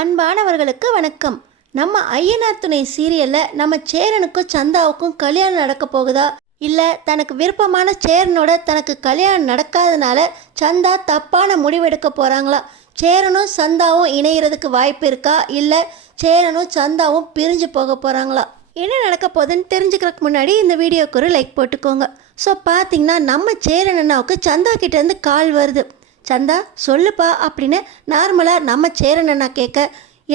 அன்பானவர்களுக்கு வணக்கம். நம்ம ஐயனார் துணை சீரியலில் நம்ம சேரனுக்கும் சந்தாவுக்கும் கல்யாணம் நடக்க போகுதா, இல்லை தனக்கு விருப்பமான சேரனோட தனக்கு கல்யாணம் நடக்காதனால சந்தா தப்பான முடிவெடுக்க போகிறாங்களா, சேரனும் சந்தாவும் இணைகிறதுக்கு வாய்ப்பு இருக்கா, இல்லை சேரனும் சந்தாவும் பிரிஞ்சு போக போகிறாங்களா, என்ன நடக்க போகுதுன்னு தெரிஞ்சுக்கிறதுக்கு முன்னாடி இந்த வீடியோக்கு ஒரு லைக் போட்டுக்கோங்க. ஸோ பார்த்தீங்கன்னா நம்ம சேரன் அண்ணாவுக்கு சந்தா கிட்டேருந்து கால் வருது. சந்தா சொல்லுப்பா அப்படின்னு நார்மலாக நம்ம சேரன் அண்ணா கேட்க,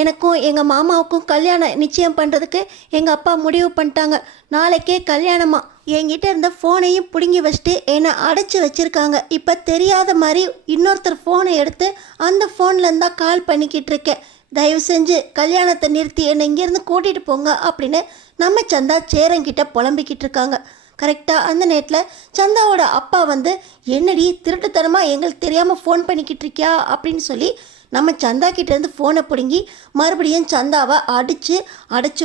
எனக்கும் எங்கள் மாமாவுக்கும் கல்யாணம் நிச்சயம் பண்ணுறதுக்கு எங்கள் அப்பா முடிவு பண்ணிட்டாங்க. நாளைக்கே கல்யாணமா. என்கிட்ட இருந்த ஃபோனையும் பிடுங்கி வச்சுட்டு என்னை அடைச்சி வச்சுருக்காங்க. இப்போ தெரியாத மாதிரி இன்னொருத்தர் ஃபோனை எடுத்து அந்த ஃபோன்லேருந்து தான் கால் பண்ணிக்கிட்டு இருக்கேன். தயவு செஞ்சு கல்யாணத்தை நிறுத்தி என்னை இங்கேருந்து கூட்டிகிட்டு போங்க அப்படின்னு நம்ம சந்தா சேரங்கிட்ட புலம்பிக்கிட்டு இருக்காங்க. கரெக்டாக அந்த நேரத்தில் சந்தாவோட அப்பா வந்து, என்னடி திருட்டுத்தனமாக எங்களுக்கு தெரியாமல் ஃபோன் பண்ணிக்கிட்டு இருக்கியா அப்படின்னு சொல்லி நம்ம சந்தா கிட்டேருந்து ஃபோனை பிடுங்கி மறுபடியும் சந்தாவை அடைச்சி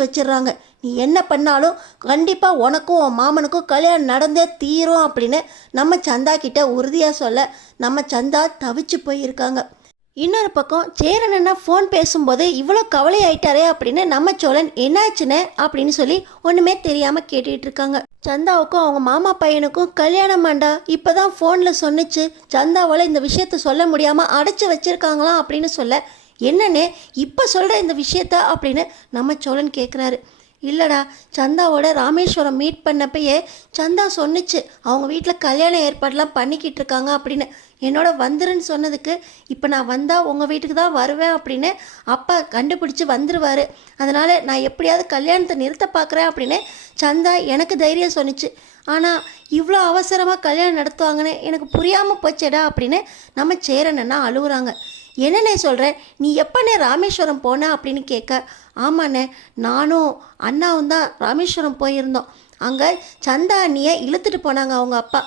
வச்சிடுறாங்க. நீ என்ன பண்ணாலும் கண்டிப்பாக உனக்கும் உன் மாமனுக்கும் கல்யாணம் நடந்தே தீரும் அப்படின்னு நம்ம சந்தா கிட்ட உறுதியாக சொல்ல நம்ம சந்தா தவிச்சு போயிருக்காங்க. இன்னொரு பக்கம் சேரன் அண்ணா ஃபோன் பேசும்போது இவ்வளோ கவலை ஆயிட்டாரே அப்படின்னு நம்ம சோழன் என்னாச்சுன்னு அப்படின்னு சொல்லி ஒன்றுமே தெரியாமல் கேட்டுட்டு இருக்காங்க. சந்தாவுக்கும் அவங்க மாமா பையனுக்கும் கல்யாணம் ஆண்டா இப்போ தான் ஃபோனில் சொன்னிச்சு. சந்தாவால் இந்த விஷயத்த சொல்ல முடியாமல் அடைச்சி வச்சுருக்காங்களாம் அப்படின்னு சொல்ல, என்னன்னு இப்போ சொல்கிற இந்த விஷயத்த அப்படின்னு நம்ம சோழன் கேட்குறாரு. இல்லைடா, சந்தாவோட ராமேஸ்வரம் மீட் பண்ணப்பயே சந்தா சொன்னிச்சு அவங்க வீட்டில் கல்யாண ஏற்பாடெலாம் பண்ணிக்கிட்டு இருக்காங்க அப்படின்னு. என்னோட வந்துருன்னு சொன்னதுக்கு இப்போ நான் வந்தால் உங்கள் வீட்டுக்கு தான் வருவேன் அப்படின்னு அப்பா கண்டுபிடிச்சி வந்துடுவார். அதனால் நான் எப்படியாவது கல்யாணத்தை நிறுத்த பார்க்குறேன் அப்படின்னு சந்தா எனக்கு தைரியம் சொன்னிச்சு. ஆனால் இவ்வளோ அவசரமாக கல்யாணம் நடத்துவாங்கன்னு எனக்கு புரியாமல் போச்சேடா அப்படின்னு நம்ம சேரனன்னா அழுகுறாங்க. என்னண்ணே சொல்கிறேன், நீ எப்போண்ணே ராமேஸ்வரம் போன அப்படின்னு கேட்க, ஆமாண்ணே நானும் அண்ணாவும் தான் ராமேஸ்வரம் போயிருந்தோம். அங்கே சந்தா அண்ணியை இழுத்துட்டு போனாங்க அவங்க அப்பா.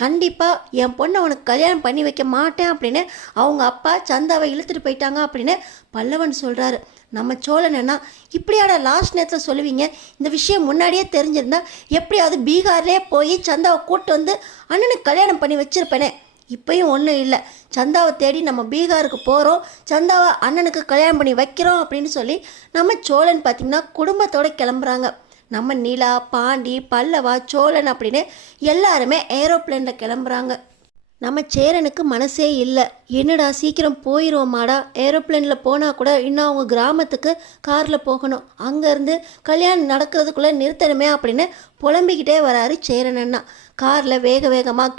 கண்டிப்பாக என் பொண்ணை உனக்கு கல்யாணம் பண்ணி வைக்க மாட்டேன் அப்படின்னு அவங்க அப்பா சந்தாவை இழுத்துட்டு போயிட்டாங்க அப்படின்னு பல்லவன் சொல்கிறாரு. நம்ம சோழன் என்ன, இப்படியாட லாஸ்ட் நேரத்தில் சொல்லுவீங்க, இந்த விஷயம் முன்னாடியே தெரிஞ்சிருந்தா எப்படியாவது பீகார்லேயே போய் சந்தாவை கூப்பிட்டு வந்து அண்ணனுக்கு கல்யாணம் பண்ணி வச்சுருப்பேனே. இப்போயும் ஒன்றும் இல்லை, சந்தாவை தேடி நம்ம பீகாருக்கு போகிறோம், சந்தாவை அண்ணனுக்கு கல்யாணம் பண்ணி வைக்கிறோம் அப்படின்னு சொல்லி நம்ம சோழன் பார்த்திங்கன்னா குடும்பத்தோடு கிளம்புறாங்க. நம்ம நிலா, பாண்டி, பல்லவா, சோழன் அப்படின்னு எல்லாருமே ஏரோப்ளேனில் கிளம்புறாங்க. நம்ம சேரனுக்கு மனசே இல்லை. என்னடா சீக்கிரம் போயிடுவோமாடா, ஏரோப்ளேனில் போனால் கூட இன்னும் அவங்க கிராமத்துக்கு காரில் போகணும், அங்கேருந்து கல்யாணம் நடக்கிறதுக்குள்ளே நிறுத்தணுமே அப்படின்னு புலம்பிக்கிட்டே வராரு சேரன் அண்ணா. காரில் வேக வேகமாக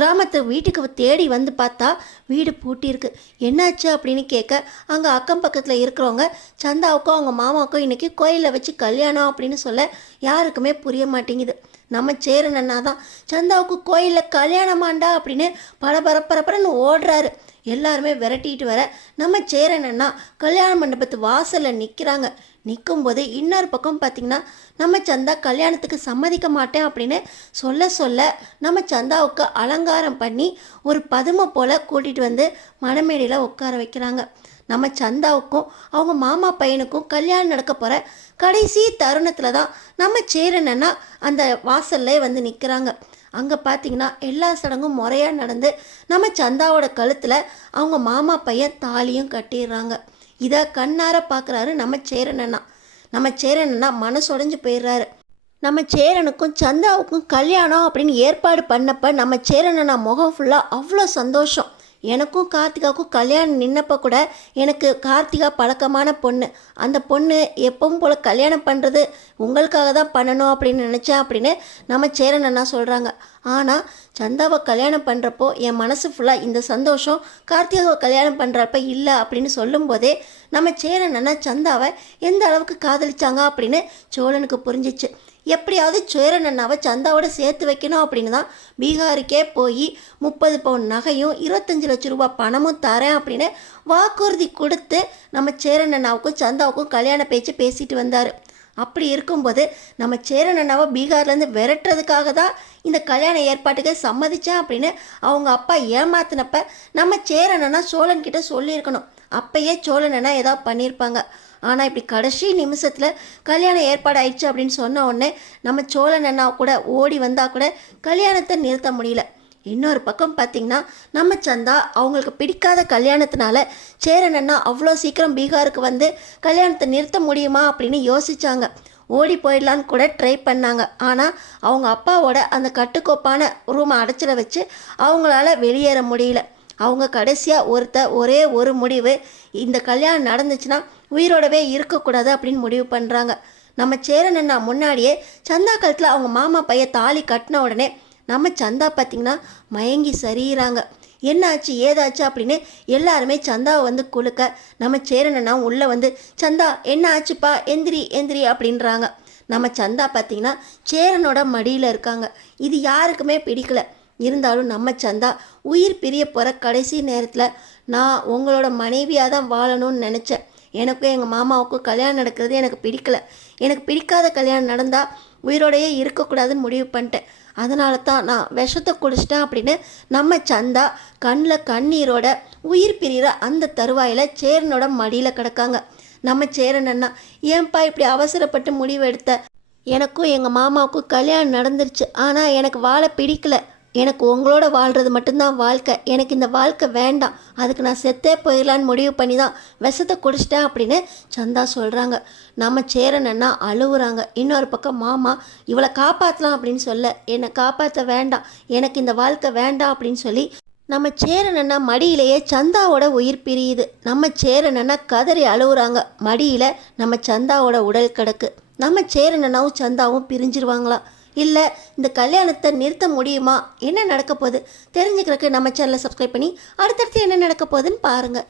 கிராமத்து வீட்டுக்கு தேடி வந்து பார்த்தா வீடு பூட்டியிருக்கு. என்னாச்சு அப்படின்னு கேட்க, அங்கே அக்கம் பக்கத்தில் இருக்கிறவங்க சந்தாவுக்கும் அவங்க மாமாவுக்கும் இன்றைக்கி கோயிலில் வச்சு கல்யாணம் அப்படின்னு சொல்ல யாருக்குமே புரிய மாட்டேங்குது. நம்ம சேரன் அண்ணா தான் சந்தாவுக்கு கோயிலில் கல்யாணமாண்டா அப்படின்னு பரபரன்னு ஓடுறாரு. எல்லாருமே விரட்டிட்டு வர நம்ம சேரன் அண்ணா கல்யாண மண்டபத்து வாசலில் நிற்கிறாங்க. நிற்கும்போது இன்னொரு பக்கம் பார்த்திங்கன்னா நம்ம சந்தா கல்யாணத்துக்கு சம்மதிக்க மாட்டேன் அப்படின்னு சொல்ல நம்ம சந்தாவுக்கு அலங்காரம் பண்ணி ஒரு பதுமை போல் கூட்டிகிட்டு வந்து மணமேடையில் உட்கார வைக்கிறாங்க. நம்ம சந்தாவுக்கும் அவங்க மாமா பையனுக்கும் கல்யாணம் நடக்க போகிற கடைசி தருணத்தில் தான் நம்ம சேரன் அண்ணா அந்த வாசல்லே வந்து நிற்கிறாங்க. அங்கே பார்த்திங்கன்னா எல்லா சடங்கும் முறையாக நடந்து நம்ம சந்தாவோட கழுத்தில் அவங்க மாமா பையன் தாலியும் கட்டிடுறாங்க. இதை கண்ணார பார்க்குறாரு நம்ம சேரன் அண்ணா. நம்ம சேரன் அண்ணா மனசுடைஞ்சு போயிடுறாரு. நம்ம சேரனுக்கும் சந்தாவுக்கும் கல்யாணம் அப்படின்னு ஏற்பாடு பண்ணப்போ நம்ம சேரன் அண்ணா முகம் ஃபுல்லாக அவ்வளோ சந்தோஷம். எனக்கும் கார்த்திகாவுக்கும் கல்யாணம் நின்னப்போ கூட எனக்கு கார்த்திகா பழக்கமான பொண்ணு, அந்த பொண்ணு எப்பவும் போல் கல்யாணம் பண்ணுறது உங்களுக்காக தான் பண்ணணும் அப்படின்னு நினச்சேன் அப்படின்னு நம்ம சேரன் அண்ணா சொல்கிறாங்க. ஆனால் சந்தாவை கல்யாணம் பண்ணுறப்போ என் மனசு ஃபுல்லாக இந்த சந்தோஷம் கார்த்திகாவை கல்யாணம் பண்ணுறப்ப இல்லை அப்படின்னு சொல்லும்போதே நம்ம சேரன் அண்ணா சந்தாவை எந்த அளவுக்கு காதலிச்சாங்க அப்படின்னு சோழனுக்கு புரிஞ்சிச்சு. எப்படியாவது சேரன் அண்ணாவை சந்தாவோட சேர்த்து வைக்கணும் அப்படின்னு தான் பீகாருக்கே போய் 30 பவுன் நகையும் 25 லட்சம் ரூபாய் பணமும் தரேன் அப்படின்னு வாக்குறுதி கொடுத்து நம்ம சேரன் அண்ணாவுக்கும் சந்தாவுக்கும் கல்யாண பேச்சு பேசிட்டு வந்தார். அப்படி இருக்கும்போது நம்ம சேரன் அண்ணாவை பீகார்லேருந்து விரட்டுறதுக்காக தான் இந்த கல்யாண ஏற்பாட்டுக்கு சம்மதித்தேன் அப்படின்னு அவங்க அப்பா ஏமாத்தினப்ப நம்ம சேரன் அண்ணா சோழன்கிட்ட சொல்லியிருக்கணும். அப்பயே சோழன் அண்ணா ஏதாவது பண்ணியிருப்பாங்க. ஆனால் இப்படி கடைசி நிமிஷத்தில் கல்யாணம் ஏற்பாடு ஆயிடுச்சு அப்படின்னு சொன்ன உடனே நம்ம சோழன் அண்ணா கூட ஓடி வந்தால் கூட கல்யாணத்தை நிறுத்த முடியல. இன்னொரு பக்கம் பார்த்திங்கன்னா நம்ம சந்தா அவங்களுக்கு பிடிக்காத கல்யாணத்தினால சேரன் அண்ணா அவ்வளோ சீக்கிரம் பீகாருக்கு வந்து கல்யாணத்தை நிறுத்த முடியுமா அப்படின்னு யோசித்தாங்க. ஓடி போயிடலான்னு கூட ட்ரை பண்ணாங்க. ஆனால் அவங்க அப்பாவோட அந்த கட்டுக்கோப்பான ரூமை அடைச்சிட வச்சு அவங்களால வெளியேற முடியல. அவங்க கடைசியாக ஒரே ஒரு முடிவு, இந்த கல்யாணம் நடந்துச்சுன்னா உயிரோடவே இருக்கக்கூடாது அப்படின்னு முடிவு பண்ணுறாங்க. நம்ம சேரன் அண்ணா முன்னாடியே சந்தா கழுத்தில் அவங்க மாமா பையன் தாலி கட்டின உடனே நம்ம சந்தா பார்த்திங்கன்னா மயங்கி சரியிறாங்க. என்னாச்சு ஏதாச்சு அப்படின்னு எல்லாருமே சந்தாவை வந்து குலுக்க நம்ம சேரன் அண்ணா உள்ளே வந்து சந்தா என்ன ஆச்சுப்பா எந்திரி எந்திரி அப்படின்றாங்க. நம்ம சந்தா பார்த்திங்கன்னா சேரனோட மடியில் இருக்காங்க. இது யாருக்குமே பிடிக்கல. இருந்தாலும் நம்ம சந்தா உயிர் பிரிய போகிற கடைசி நேரத்தில் நான் உங்களோட மனைவியாக தான் வாழணும்னு நினச்சேன். எனக்கும் எங்கள் மாமாவுக்கும் கல்யாணம் நடக்கிறது எனக்கு பிடிக்கல. எனக்கு பிடிக்காத கல்யாணம் நடந்தால் உயிரோடையே இருக்கக்கூடாதுன்னு முடிவு பண்ணிட்டேன். அதனால தான் நான் விஷத்தை குடிச்சிட்டேன் அப்படின்னு நம்ம சந்தா கண்ணில் கண்ணீரோட உயிர் பிரிகிற அந்த தருவாயில் சேரனோட மடியில் கிடக்காங்க. நம்ம சேரன் அண்ணா ஏன்பா இப்படி அவசரப்பட்டு முடிவு எடுத்த? எனக்கும் எங்கள் மாமாவுக்கும் கல்யாணம் நடந்துருச்சு. ஆனால் எனக்கு வாழ பிடிக்கல. எனக்கு உங்களோட வாழ்கிறது மட்டும்தான் வாழ்க்கை. எனக்கு இந்த வாழ்க்கை வேண்டாம். அதுக்கு நான் செத்தே போயிடலான்னு முடிவு பண்ணி தான் விஷத்தை குடிச்சிட்டேன் அப்படின்னு சந்தா சொல்கிறாங்க. நம்ம சேரன் அண்ணா அழுகுறாங்க. இன்னொரு பக்கம் மாமா இவளை காப்பாற்றலாம் அப்படின்னு சொல்ல, என்னை காப்பாற்ற வேண்டாம், எனக்கு இந்த வாழ்க்கை வேண்டாம் அப்படின்னு சொல்லி நம்ம சேரன் அண்ணா மடியிலேயே சந்தாவோட உயிர் பிரியுது. நம்ம சேரன் அண்ணா கதறி அழுகுறாங்க. மடியில் நம்ம சந்தாவோட உடல் கிடக்கு. நம்ம சேரன் அண்ணாவும் சந்தாவும் பிரிஞ்சிருவாங்களா, இல்லை இந்த கல்யாணத்தை நிறுத்த முடியுமா, என்ன நடக்க போகுது தெரிஞ்சுக்கிறதுக்கு நம்ம சேனலை சப்ஸ்கிரைப் பண்ணி அடுத்தடுத்து என்ன நடக்க போகுதுன்னு பாருங்கள்.